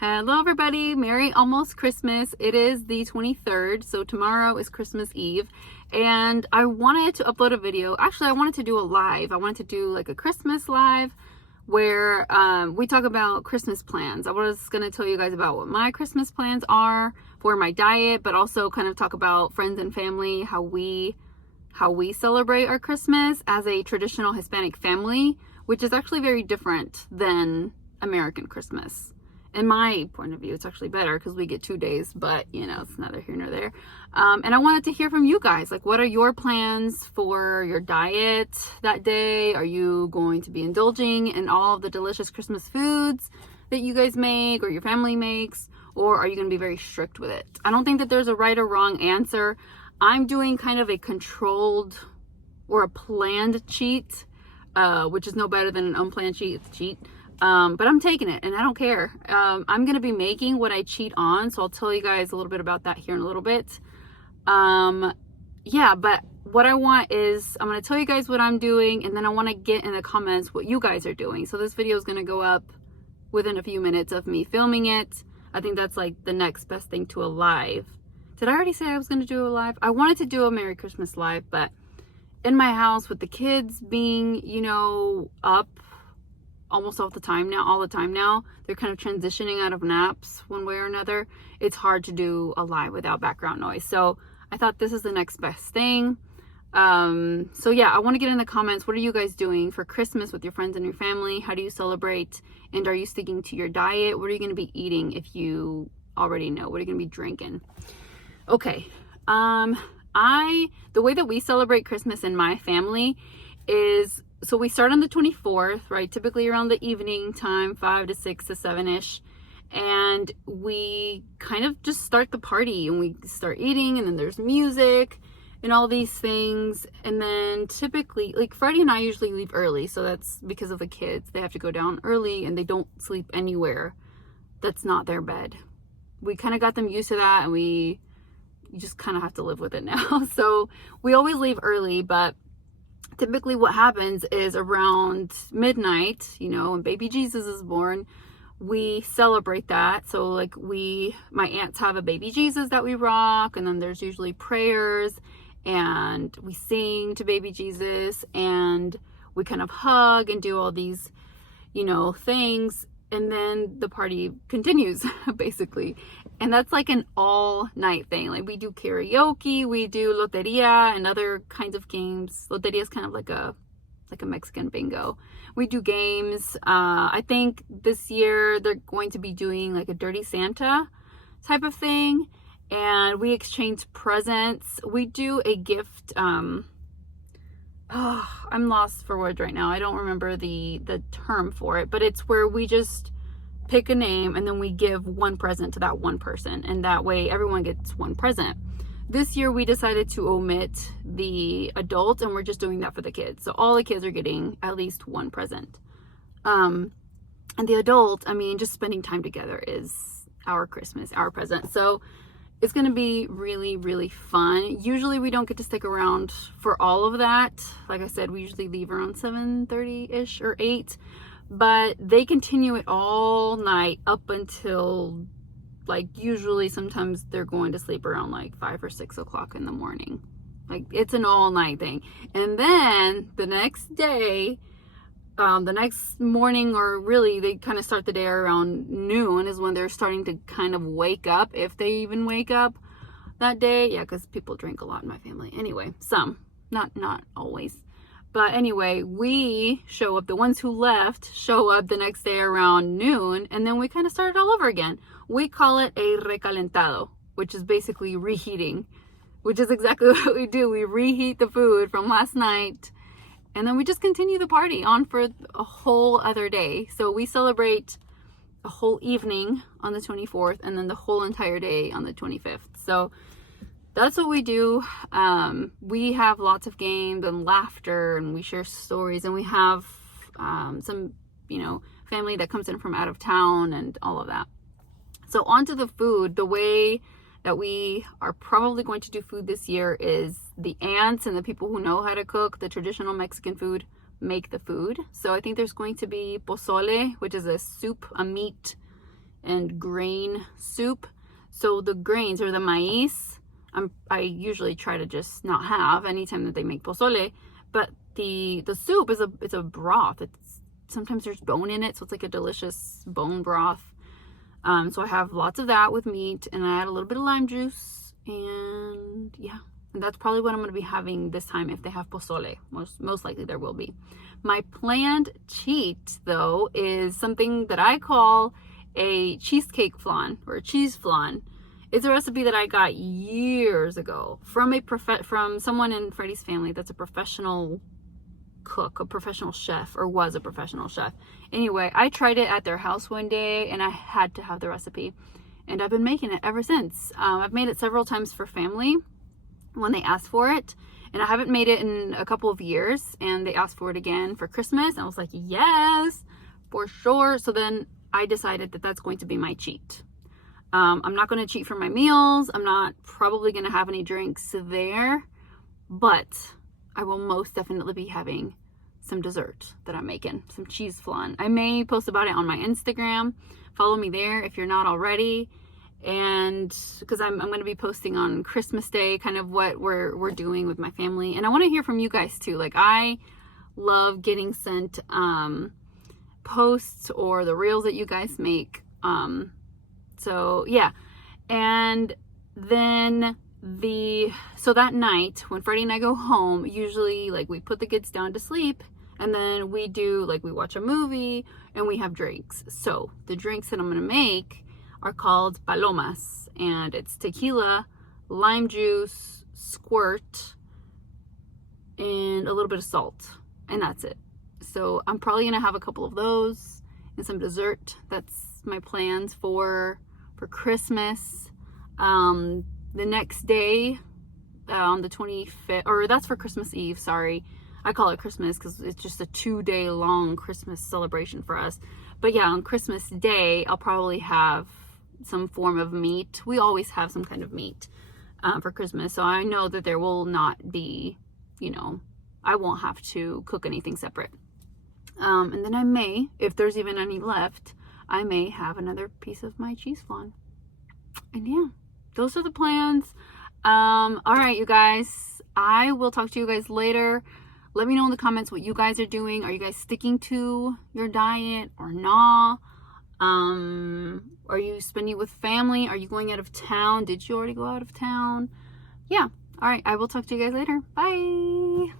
Hello everybody, Merry almost Christmas. It is the 23rd, so tomorrow is Christmas Eve, and I wanted to upload a video. Actually, I wanted to do a live. I wanted to do like a Christmas live where we talk about Christmas plans. I was going to tell you guys about what my Christmas plans are for my diet, but also kind of talk about friends and family, how we celebrate our Christmas as a traditional Hispanic family, which is actually very different than American Christmas. In my point of view, it's actually better because we get 2 days, but you know, it's neither here nor there. And I wanted to hear from you guys. Like, what are your plans for your diet that day? Are you going to be indulging in all of the delicious Christmas foods that you guys make or your family makes? Or are you going to be very strict with it? I don't think that there's a right or wrong answer. I'm doing kind of a controlled or a planned cheat, which is no better than an unplanned cheat. It's a cheat. But I'm taking it and I don't care. I'm going to be making what I cheat on. So I'll tell you guys a little bit about that here in a little bit. Yeah, but what I want is I'm going to tell you guys what I'm doing, and then I want to get in the comments what you guys are doing. So this video is going to go up within a few minutes of me filming it. I think that's like the next best thing to a live. Did I already say I was going to do a live? I wanted to do a Merry Christmas live, but in my house with the kids being, you know, up almost all the time now, they're kind of transitioning out of naps one way or another. It's hard to do a live without background noise. So I thought this is the next best thing. So yeah, I want to get in the comments. What are you guys doing for Christmas with your friends and your family? How do you celebrate? And are you sticking to your diet? What are you going to be eating if you already know? What are you going to be drinking? Okay. The way that we celebrate Christmas in my family is, so we start on the 24th, right? Typically around the evening time, 5 to 6 to 7-ish. And we kind of just start the party and we start eating, and then there's music and all these things. And then typically, like Freddie and I usually leave early. So that's because of the kids. They have to go down early and they don't sleep anywhere that's not their bed. We kind of got them used to that, and you just kind of have to live with it now. So we always leave early, but typically what happens is around midnight, you know, when baby Jesus is born, we celebrate that. So like my aunts have a baby Jesus that we rock, and then there's usually prayers, and we sing to baby Jesus, and we kind of hug and do all these, you know, things. And then the party continues basically. And that's like an all night thing. Like we do karaoke, we do loteria and other kinds of games. Loteria is kind of like a Mexican bingo. We do games. I think this year they're going to be doing like a Dirty Santa type of thing. And we exchange presents. We do a gift. I'm lost for words right now. I don't remember the term for it, but it's where we just pick a name and then we give one present to that one person, and that way everyone gets one present. This year we decided to omit the adult, and we're just doing that for the kids. So all the kids are getting at least one present. And the adult, I mean, just spending time together is our Christmas, our present. So it's going to be really, really fun. Usually we don't get to stick around for all of that. Like I said, we usually leave around 7:30-ish or 8. But they continue it all night up until, like, usually sometimes they're going to sleep around like 5 or 6 o'clock in the morning. Like, it's an all night thing. And then the next day, the next morning, or really they kind of start the day around noon, is when they're starting to kind of wake up, if they even wake up that day. Yeah, because people drink a lot in my family. Anyway, some, not always. But anyway, we show up, the ones who left show up the next day around noon, and then we kind of start it all over again. We call it a recalentado, which is basically reheating, which is exactly what we do. We reheat the food from last night, and then we just continue the party on for a whole other day. So we celebrate a whole evening on the 24th, and then the whole entire day on the 25th. So that's what we do. We have lots of games and laughter, and we share stories, and we have some, you know, family that comes in from out of town and all of that. So on to the food. The way that we are probably going to do food this year is the aunts and the people who know how to cook the traditional Mexican food make the food. So I think there's going to be pozole, which is a soup, a meat and grain soup. So the grains or the maíz, I usually try to just not have anytime that they make pozole, but the soup is it's a broth. It's sometimes there's bone in it, so it's like a delicious bone broth. So I have lots of that with meat, and I add a little bit of lime juice, and yeah, and that's probably what I'm going to be having this time if they have pozole. Most likely there will be. My planned cheat, though, is something that I call a cheesecake flan or a cheese flan. It's a recipe that I got years ago from someone in Freddie's family that's a professional cook, a professional chef, or was a professional chef. Anyway, I tried it at their house one day and I had to have the recipe, and I've been making it ever since. I've made it several times for family when they asked for it, and I haven't made it in a couple of years, and they asked for it again for Christmas, and I was like, yes, for sure. So then I decided that that's going to be my cheat. I'm not going to cheat for my meals. I'm not probably going to have any drinks there, but I will most definitely be having some dessert that I'm making, some cheese flan. I may post about it on my Instagram. Follow me there if you're not already. And because I'm going to be posting on Christmas Day kind of what we're doing with my family. And I want to hear from you guys too. Like, I love getting sent posts or the reels that you guys make. So yeah. And then so that night when Freddie and I go home, usually like we put the kids down to sleep, and then we watch a movie and we have drinks. So the drinks that I'm going to make are called palomas, and it's tequila, lime juice, squirt, and a little bit of salt, and that's it. So I'm probably going to have a couple of those and some dessert. That's my plans for Christmas. The next day, on the 25th, or that's for Christmas Eve, sorry. I call it Christmas because it's just a 2-day long Christmas celebration for us. But yeah, on Christmas Day, I'll probably have some form of meat. We always have some kind of meat for Christmas. So I know that there will not be, I won't have to cook anything separate. And then I may, if there's even any left, I may have another piece of my cheese flan. And yeah, those are the plans. All right, you guys, I will talk to you guys later. Let me know in the comments what you guys are doing. Are you guys sticking to your diet or not? Are you spending it with family? Are you going out of town? Did you already go out of town? Yeah. All right, I will talk to you guys later. Bye.